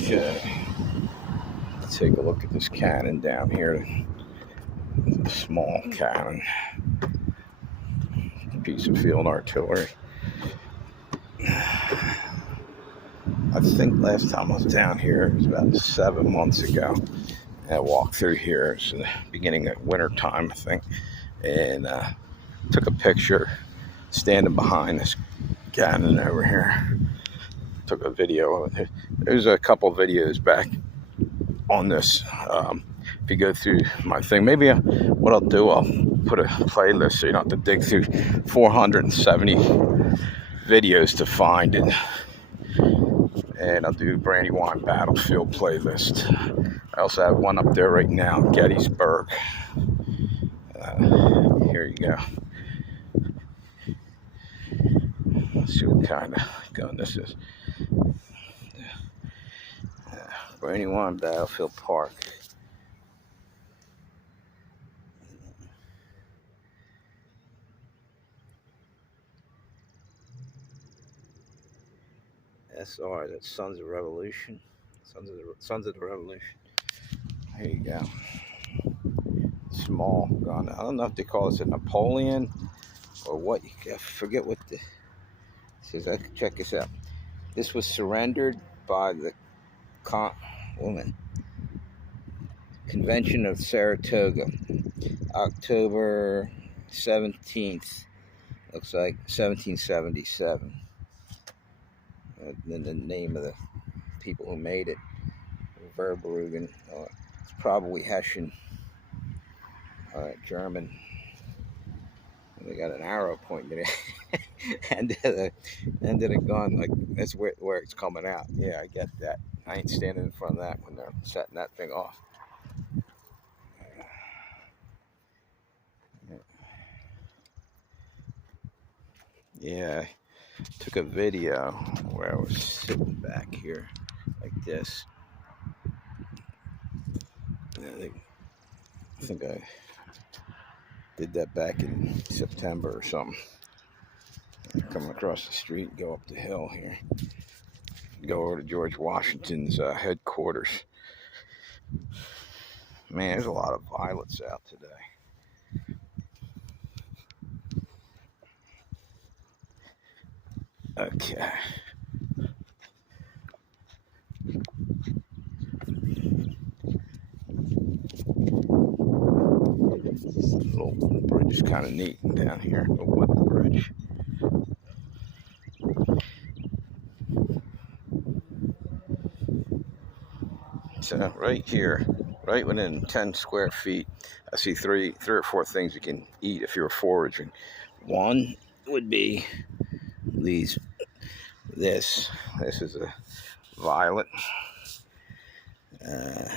Okay, let's take a look at this cannon down here. It's a small cannon, piece of field artillery. I think last time I was down here was about 7 months ago. I walked through here. It's the beginning of winter time, I think, and took a picture standing behind this cannon over here. Took a video of it. There's a couple videos back on this. If you go through my thing, maybe what I'll do, I'll put a playlist so you don't have to dig through 470 videos to find it. And I'll do Brandywine battleFeild playlist. I also have one up there right now, Gettysburg. Here you go. Let's see what kind of gun this is. Brandywine battleFeild Park. SR, that's Sons of Revolution. Sons of the Revolution. There you go. Small gun. I don't know if they call this a Napoleon or what. I forget what the. It says. Check this out. This was surrendered by the Convention of Saratoga, October 17th. Looks like 1777. And then the name of the people who made it, Verbruggen. It's probably Hessian. German. They got an arrow pointing at it. end of the gun, like that's where it's coming out. Yeah, I get that. I ain't standing in front of that when they're setting that thing off. Yeah, I took a video where I was sitting back here like this. I think I did that back in September or something. Coming across the street, go up the hill here, go over to George Washington's headquarters. Man, there's a lot of violence out today. Okay. This little bridge is kind of neat down here, a wooden bridge. So right here, right within 10 square feet, I see three or four things you can eat if you're foraging. One would be these. This is a violet.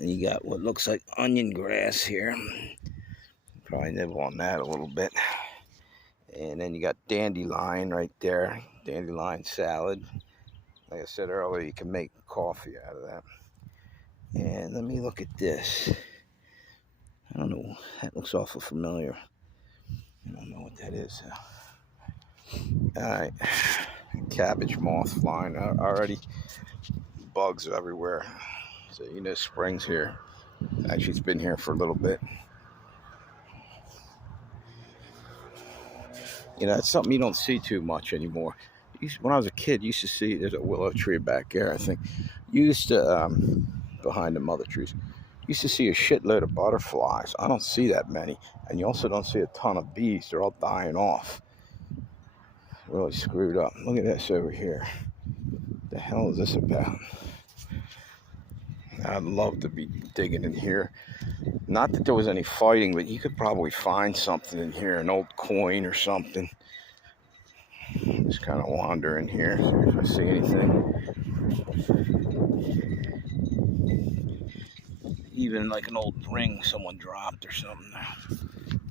You got what looks like onion grass here. Probably nibble on that a little bit. And then you got dandelion right there. Dandelion salad. Like I said earlier, you can make coffee out of that. And let me look at this. I don't know. That looks awful familiar. I don't know what that is. All right. Cabbage moth flying already. Bugs everywhere. So you know spring's here. Actually, it's been here for a little bit. You know, it's something you don't see too much anymore. When I was a kid, you used to see, there's a willow tree back there, I think. You used to, behind the mother trees, you used to see a shitload of butterflies. I don't see that many. And you also don't see a ton of bees. They're all dying off. Really screwed up. Look at this over here. What the hell is this about? I'd love to be digging in here. Not that there was any fighting, but you could probably find something in here, an old coin or something. Just kind of wander in here, see if I see anything. Even like an old ring someone dropped or something.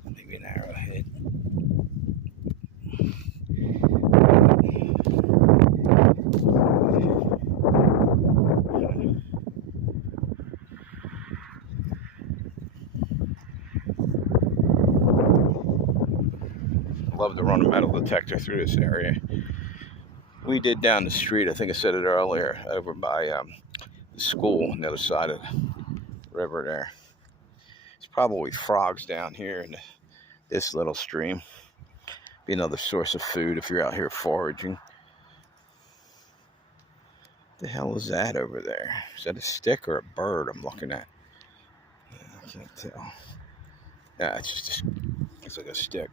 Maybe an arrowhead. Love to run a metal detector through this area. We did down the street, I think I said it earlier, over by the school on the other side of the river there. There's probably frogs down here in this little stream. Be another source of food if you're out here foraging. What the hell is that over there? Is that a stick or a bird I'm looking at? I can't tell. Yeah, it's like a stick.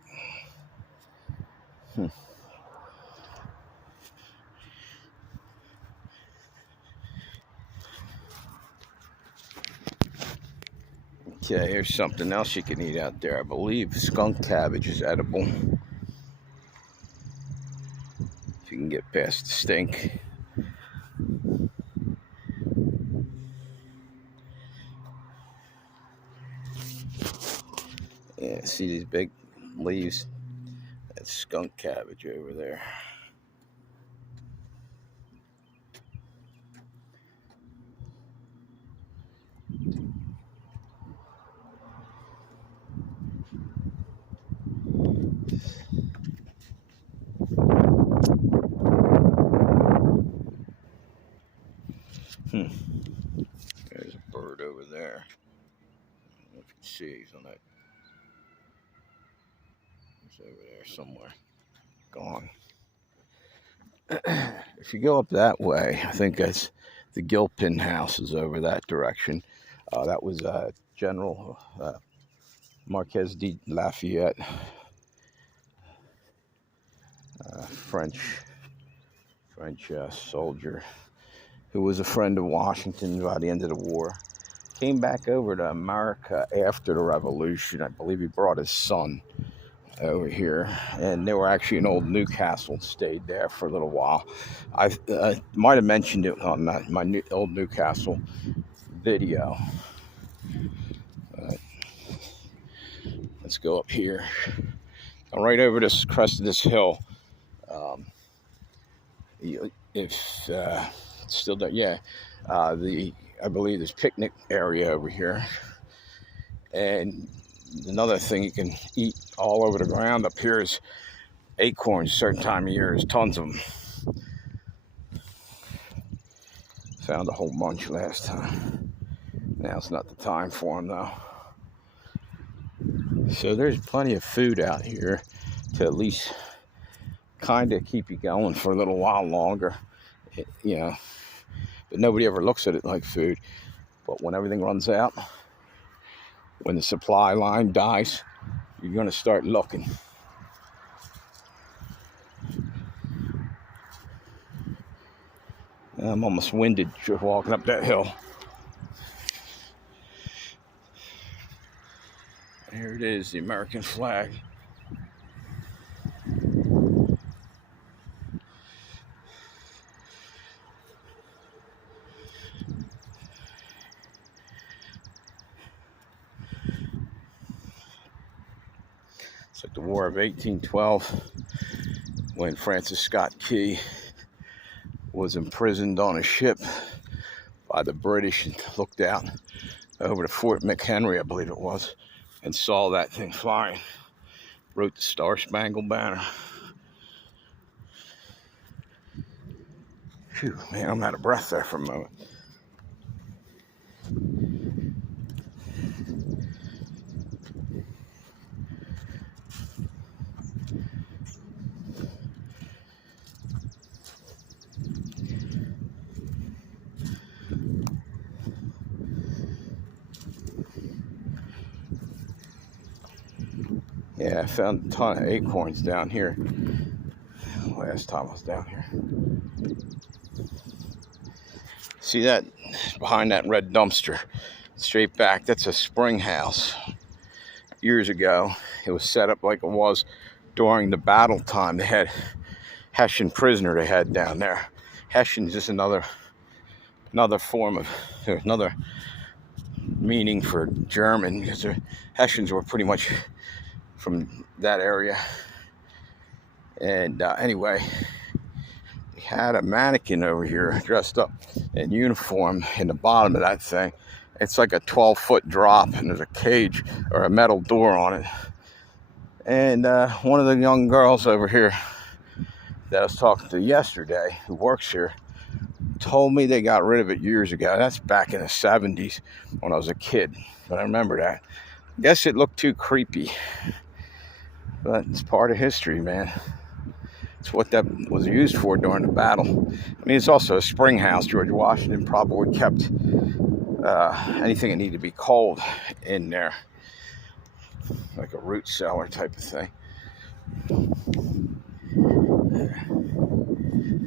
Okay, here's something else you can eat out there. I believe skunk cabbage is edible. If you can get past the stink. Yeah, see these big leaves? That's skunk cabbage over there. There's a bird over there. I don't know if you can see, he's on that. He's over there somewhere. Gone. If you go up that way, I think that's the Gilpin house is over that direction. That was General Marquis de Lafayette, French soldier who was a friend of Washington by the end of the war. Came back over to America after the Revolution. I believe he brought his son over here, and they were actually in old Newcastle, stayed there for a little while. I might have mentioned it on my old Newcastle video. Let's go up here. Go right over this crest of this hill. If it's still there, yeah. I believe there's picnic area over here, and another thing you can eat all over the ground up here is acorns. Certain time of year, there's tons of them. Found a whole bunch last time. Now it's not the time for them though. So there's plenty of food out here to at least kind of keep you going for a little while longer, you know. But nobody ever looks at it like food. But when everything runs out, when the supply line dies, you're going to start looking. I'm almost winded just walking up that hill. Here it is, the American flag. It's like the War of 1812, when Francis Scott Key was imprisoned on a ship by the British and looked out over to Fort McHenry, I believe it was, and saw that thing flying. Wrote the Star Spangled Banner. Phew, man, I'm out of breath there for a moment. Yeah, I found a ton of acorns down here last time I was down here. See that behind that red dumpster, straight back, that's a spring house. Years ago, it was set up like it was during the battle time. They had Hessian prisoner they had down there. Hessian is just another form of, another meaning for German, because the Hessians were pretty much from that area. And anyway, they had a mannequin over here dressed up in uniform in the bottom of that thing. It's like a 12-foot drop, and there's a cage or a metal door on it. And one of the young girls over here that I was talking to yesterday, who works here, told me they got rid of it years ago. That's back in the 70s when I was a kid. But I remember that. I guess it looked too creepy. But it's part of history, man. It's what that was used for during the battle. I mean, it's also a spring house. George Washington probably kept anything that needed to be cold in there, like a root cellar type of thing.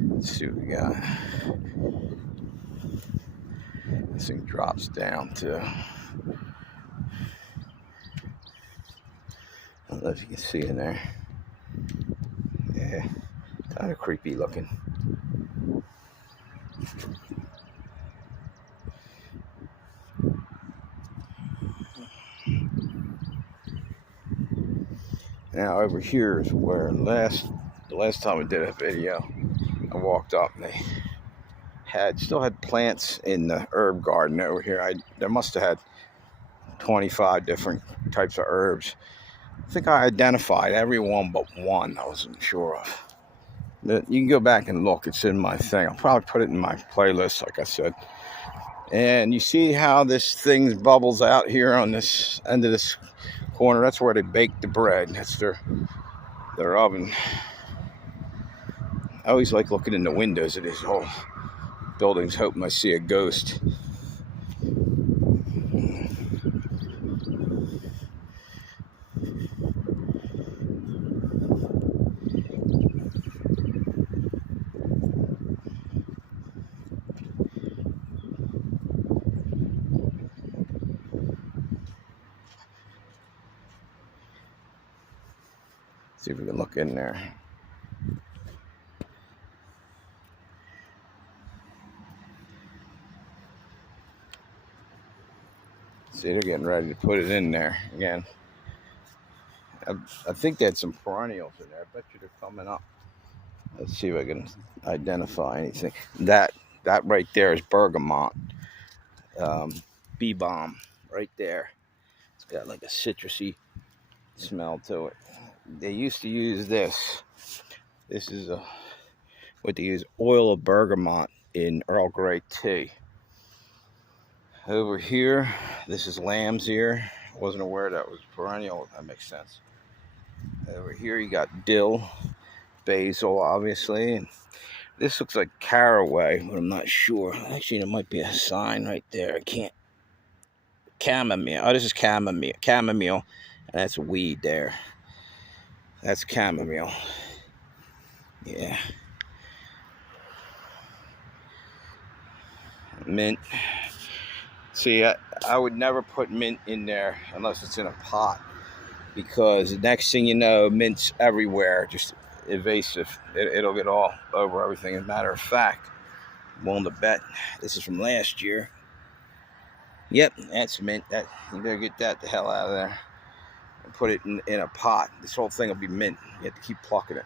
Let's see what we got. This thing drops down to, I don't know if you can see in there. Yeah, kind of creepy looking. Now over here is where the last time I did a video, I walked up and they still had plants in the herb garden over here. They must have had 25 different types of herbs. I think I identified every one but one I wasn't sure of. You can go back and look. It's in my thing. I'll probably put it in my playlist, like I said. And you see how this thing bubbles out here on this end of this corner? That's where they bake the bread. That's their oven. I always like looking in the windows of these whole buildings, hoping I see a ghost. See if we can look in there. See, they're getting ready to put it in there again. I think they had some perennials in there. I bet you they're coming up. Let's see if I can identify anything. That right there is bergamot. Bee balm right there. It's got like a citrusy smell to it. They used to use this. This is what they use, oil of bergamot in Earl Grey tea. Over here, this is lamb's ear. I wasn't aware that was perennial. That makes sense. Over here, you got dill, basil, obviously. And this looks like caraway, but I'm not sure. Actually, there might be a sign right there. I can't. Chamomile. Oh, this is chamomile. Chamomile, and that's weed there. That's chamomile. Yeah. Mint. See, I would never put mint in there unless it's in a pot, because the next thing you know, mint's everywhere, just invasive. It'll get all over everything. As a matter of fact, I'm willing to bet this is from last year. Yep, that's mint. You better get that the hell out of there and put it in a pot. This whole thing will be mint. You have to keep plucking it.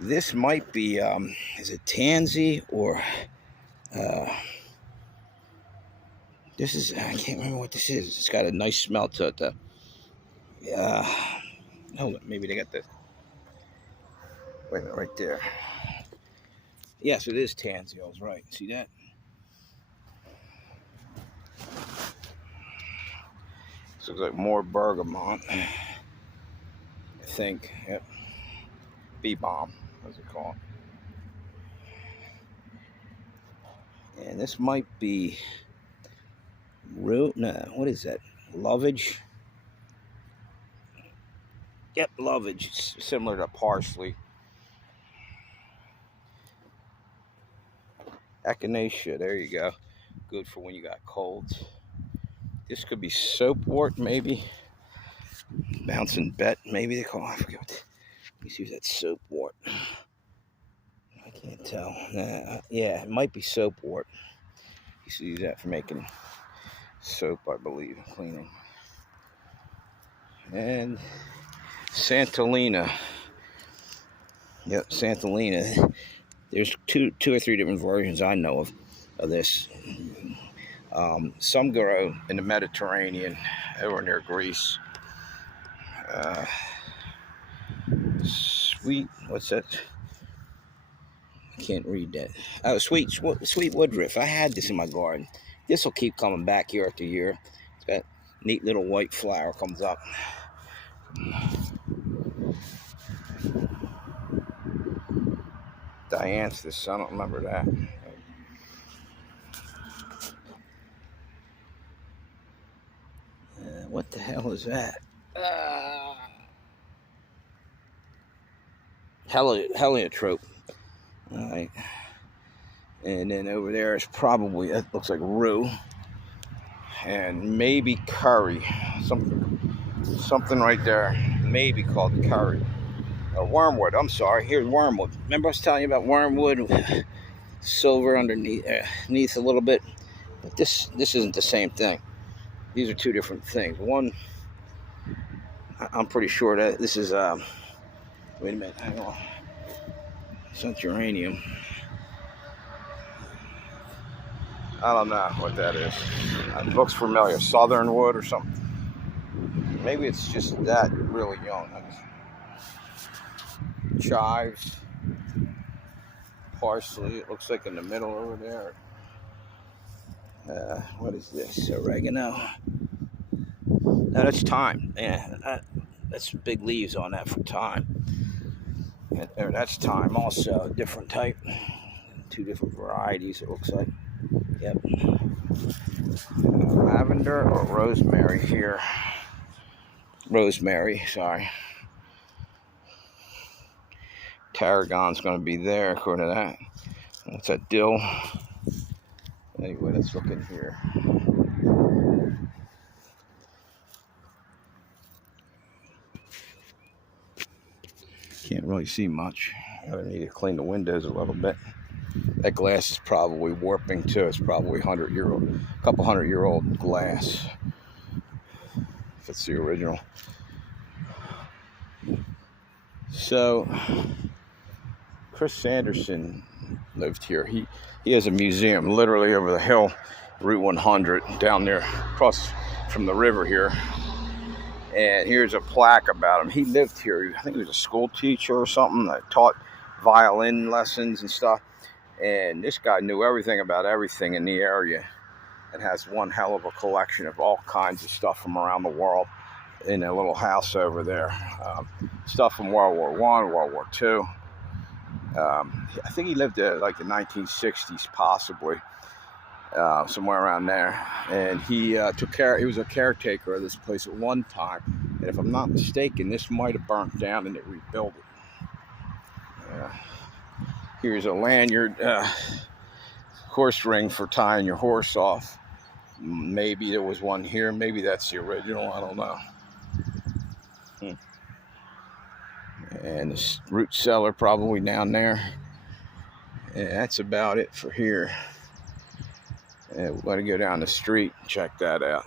This might be, is it tansy or... this is, I can't remember what this is. It's got a nice smell to it, though. Oh, maybe they got the, wait a minute, right there. Yes, it is tansy. I was right. See that? This looks like more bergamot. I think. Yep. Bee balm, what's it called? And this might be root. No, what is that? Lovage. Yep, lovage. It's similar to parsley. Echinacea. There you go. Good for when you got colds. This could be soapwort, maybe. Bouncing bet, maybe they call it. I forget what. Let me see if that's soapwort. I can't tell. Yeah, it might be soapwort. You should use that for making soap, I believe, cleaning. And Santolina. Yep, Santolina. There's two or three different versions I know of this. Some grow in the Mediterranean, over near Greece. Sweet, what's that? I can't read that. Oh, sweet woodruff. I had this in my garden. This will keep coming back year after year. It's got neat little white flower comes up. Dianthus, I don't remember that. What the hell is that? Heliotrope. All right. And then over there is probably, that looks like rue. And maybe curry. Something right there. Maybe called curry. Or wormwood, I'm sorry. Here's wormwood. Remember I was telling you about wormwood? Silver underneath a little bit. But this isn't the same thing. These are two different things. One, I'm pretty sure that this is, wait a minute, hang on. It's not uranium. I don't know what that is. It looks familiar. Southern wood or something. Maybe it's just that really young. Chives. Parsley. It looks like in the middle over there. What is this? Oregano. No, that's thyme. Yeah, that's big leaves on that for thyme. And that's thyme also. Different type. Two different varieties, it looks like. Yep. Lavender or rosemary here. Rosemary, sorry. Tarragon's going to be there according to that. What's that, dill? Anyway, let's look in here. Can't really see much. I need to clean the windows a little bit. That glass is probably warping too. It's probably couple hundred year old glass. If it's the original. So, Chris Sanderson lived here. He has a museum literally over the hill, Route 100, down there across from the river here. And here's a plaque about him. He lived here. I think he was a school teacher or something that taught violin lessons and stuff. And this guy knew everything about everything in the area and has one hell of a collection of all kinds of stuff from around the world in a little house over there. Stuff from World War I, World War II. I think he lived there like the 1960s, possibly, somewhere around there. And he he was a caretaker of this place at one time. And if I'm not mistaken, this might have burnt down and it rebuilt it. Here's a lanyard, horse ring for tying your horse off. Maybe there was one here. Maybe that's the original. I don't know. And the root cellar probably down there. And that's about it for here. And we're going to go down the street and check that out.